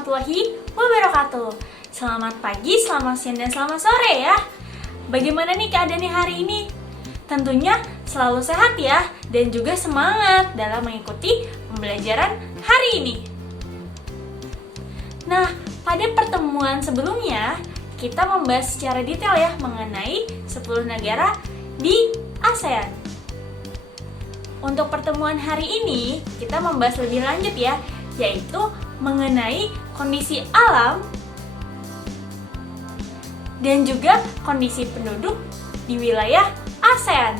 warahmatullahi wabarakatuh. Selamat pagi, selamat siang, dan selamat sore ya. Bagaimana nih keadaannya hari ini? Tentunya selalu sehat ya, dan juga semangat dalam mengikuti pembelajaran hari ini. Nah, pada pertemuan sebelumnya, kita membahas secara detail ya mengenai 10 negara di ASEAN. Untuk pertemuan hari ini, kita membahas lebih lanjut ya, yaitu mengenai kondisi alam dan juga kondisi penduduk di wilayah ASEAN.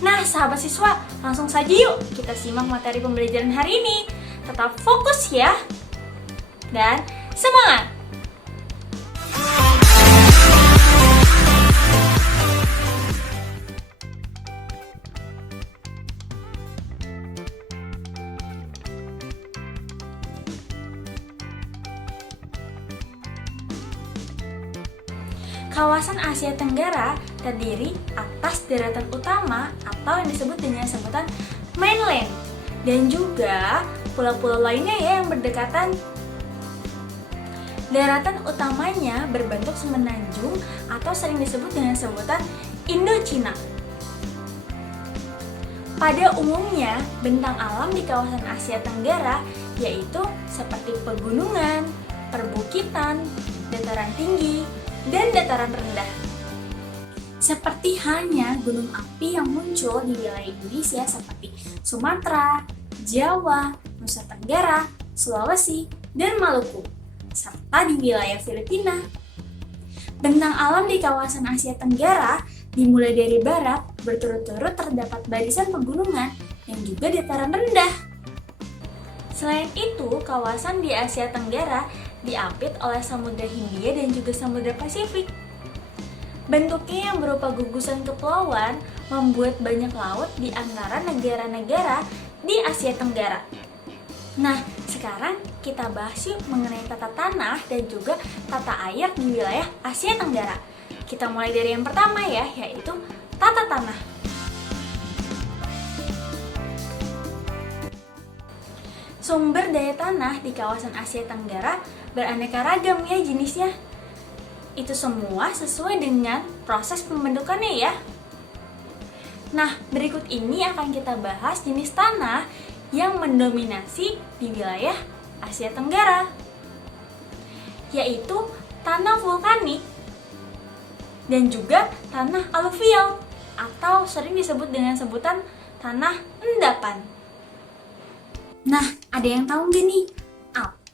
Nah, sahabat siswa, langsung saja yuk kita simak materi pembelajaran hari ini. Tetap fokus ya, dan semangat! Kawasan Asia Tenggara terdiri atas daratan utama atau yang disebut dengan sebutan mainland dan juga pulau-pulau lainnya ya yang berdekatan. Daratan utamanya berbentuk semenanjung atau sering disebut dengan sebutan Indochina. Pada umumnya, bentang alam di kawasan Asia Tenggara yaitu seperti pegunungan, perbukitan, dataran tinggi, dan dataran rendah. Seperti halnya gunung api yang muncul di wilayah Indonesia seperti Sumatera, Jawa, Nusa Tenggara, Sulawesi, dan Maluku, serta di wilayah Filipina. Bentang alam di kawasan Asia Tenggara dimulai dari barat, berturut-turut terdapat barisan pegunungan dan juga dataran rendah. Selain itu, kawasan di Asia Tenggara diapit oleh Samudra Hindia dan juga Samudra Pasifik. Bentuknya yang berupa gugusan kepulauan membuat banyak laut di antara negara-negara di Asia Tenggara. Nah, sekarang kita bahas yuk mengenai tata tanah dan juga tata air di wilayah Asia Tenggara. Kita mulai dari yang pertama ya, yaitu tata tanah. Sumber daya tanah di kawasan Asia Tenggara beraneka ragam ya jenisnya. Itu semua sesuai dengan proses pembentukannya ya. Nah, berikut ini akan kita bahas jenis tanah yang mendominasi di wilayah Asia Tenggara, yaitu tanah vulkanik dan juga tanah aluvial atau sering disebut dengan sebutan tanah endapan. Nah, ada yang tahu nggak nih,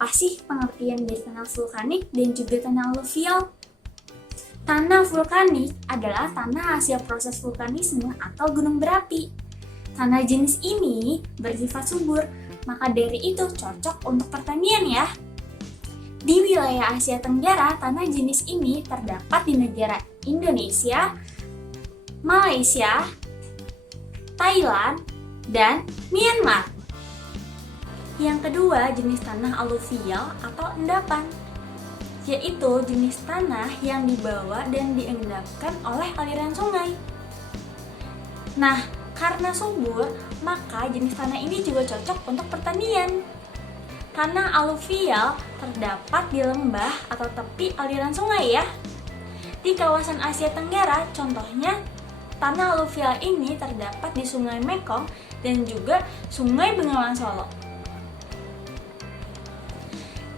apa sih pengertian dari tanah vulkanik dan juga tanah aluvial? Tanah vulkanik adalah tanah hasil proses vulkanisme atau gunung berapi. Tanah jenis ini bersifat subur, maka dari itu cocok untuk pertanian ya. Di wilayah Asia Tenggara, tanah jenis ini terdapat di negara Indonesia, Malaysia, Thailand, dan Myanmar. Yang kedua, jenis tanah aluvial atau endapan, yaitu jenis tanah yang dibawa dan diendapkan oleh aliran sungai. Nah, karena subur, maka jenis tanah ini juga cocok untuk pertanian. Tanah aluvial terdapat di lembah atau tepi aliran sungai ya. Di kawasan Asia Tenggara, contohnya tanah aluvial ini terdapat di Sungai Mekong dan juga Sungai Bengawan Solo.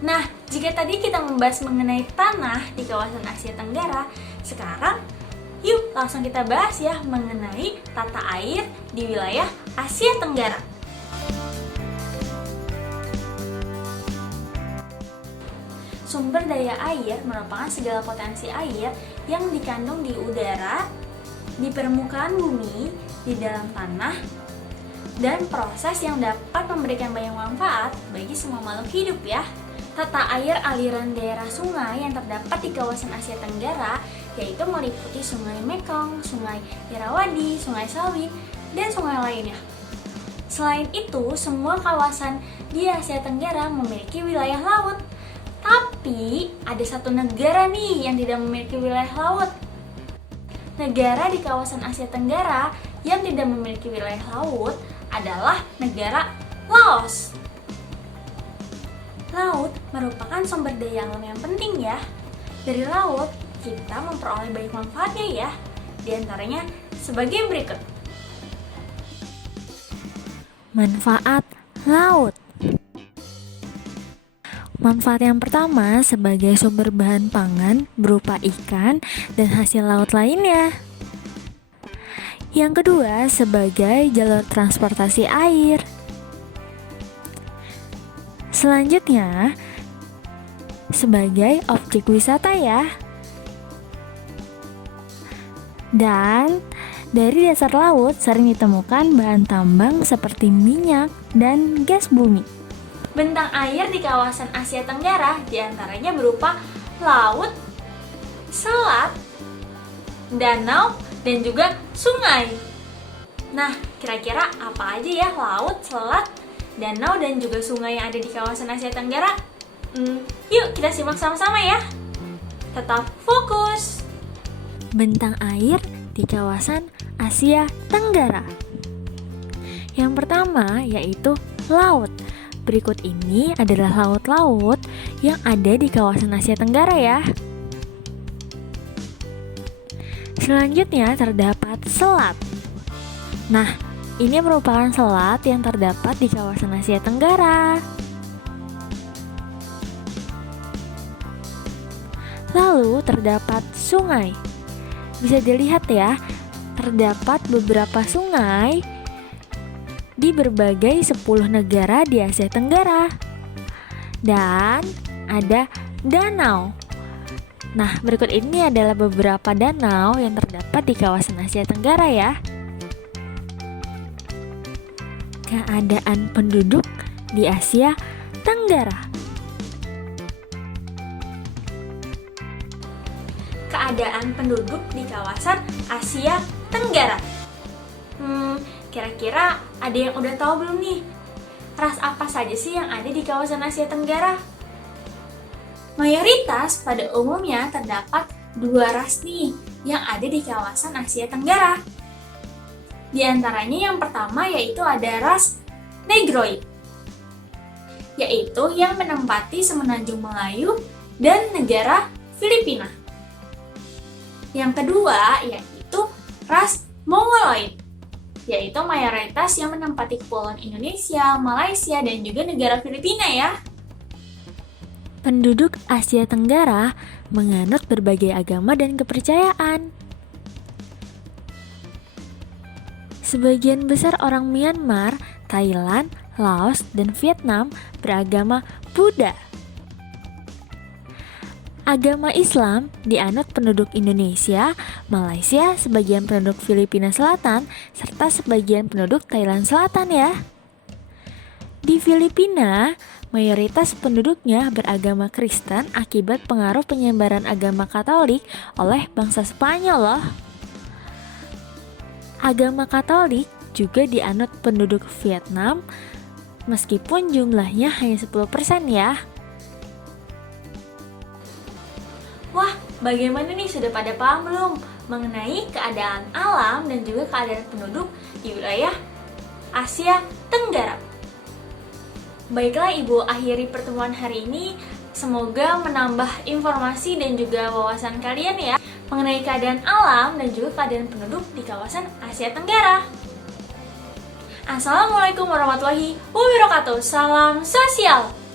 Nah, jika tadi kita membahas mengenai tanah di kawasan Asia Tenggara, sekarang yuk langsung kita bahas ya mengenai tata air di wilayah Asia Tenggara. Sumber daya air merupakan segala potensi air yang dikandung di udara, di permukaan bumi, di dalam tanah, dan proses yang dapat memberikan banyak manfaat bagi semua makhluk hidup ya. Tata air aliran daerah sungai yang terdapat di kawasan Asia Tenggara yaitu meliputi Sungai Mekong, Sungai Irrawaddy, Sungai Salween, dan sungai lainnya. Selain itu, semua kawasan di Asia Tenggara memiliki wilayah laut. Tapi, ada satu negara nih yang tidak memiliki wilayah laut. Negara di kawasan Asia Tenggara yang tidak memiliki wilayah laut adalah negara Laos. Laut merupakan sumber daya alam yang penting ya. Dari laut, kita memperoleh banyak manfaatnya ya. Di antaranya sebagai berikut. Manfaat laut. Manfaat yang pertama sebagai sumber bahan pangan berupa ikan dan hasil laut lainnya. Yang kedua sebagai jalur transportasi air. Selanjutnya sebagai objek wisata ya. Dan dari dasar laut sering ditemukan bahan tambang seperti minyak dan gas bumi. Bentang air di kawasan Asia Tenggara diantaranya berupa laut, selat, danau, dan juga sungai. Nah, kira-kira apa aja ya laut, selat, danau, dan juga sungai yang ada di kawasan Asia Tenggara? Yuk kita simak sama-sama ya. Tetap fokus. Bentang air di kawasan Asia Tenggara. Yang pertama yaitu laut. Berikut ini adalah laut-laut yang ada di kawasan Asia Tenggara ya. Selanjutnya terdapat selat. Nah, ini merupakan selat yang terdapat di kawasan Asia Tenggara. Lalu terdapat sungai. Bisa dilihat ya, terdapat beberapa sungai di berbagai 10 negara di Asia Tenggara. Dan ada danau. Nah, berikut ini adalah beberapa danau yang terdapat di kawasan Asia Tenggara ya. Keadaan penduduk di Asia Tenggara. Keadaan penduduk di kawasan Asia Tenggara. Kira-kira ada yang udah tahu belum nih? Ras apa saja sih yang ada di kawasan Asia Tenggara? Mayoritas pada umumnya terdapat 2 ras nih yang ada di kawasan Asia Tenggara. Di antaranya yang pertama yaitu ada ras Negroid, yaitu yang menempati Semenanjung Melayu dan negara Filipina. Yang kedua yaitu ras Mongoloid, yaitu mayoritas yang menempati Kepulauan Indonesia, Malaysia, dan juga negara Filipina ya. Penduduk Asia Tenggara menganut berbagai agama dan kepercayaan. Sebagian besar orang Myanmar, Thailand, Laos, dan Vietnam beragama Buddha. Agama Islam dianut penduduk Indonesia, Malaysia, sebagian penduduk Filipina Selatan, serta sebagian penduduk Thailand Selatan ya. Di Filipina, mayoritas penduduknya beragama Kristen akibat pengaruh penyebaran agama Katolik oleh bangsa Spanyol loh. Agama Katolik juga dianut penduduk Vietnam, meskipun jumlahnya hanya 10% ya. Wah, bagaimana nih, sudah pada paham belum mengenai keadaan alam dan juga keadaan penduduk di wilayah Asia Tenggara? Baiklah, Ibu akhiri pertemuan hari ini. Semoga menambah informasi dan juga wawasan kalian ya mengenai keadaan alam dan juga keadaan penduduk di kawasan Asia Tenggara. Assalamualaikum warahmatullahi wabarakatuh. Salam sosial.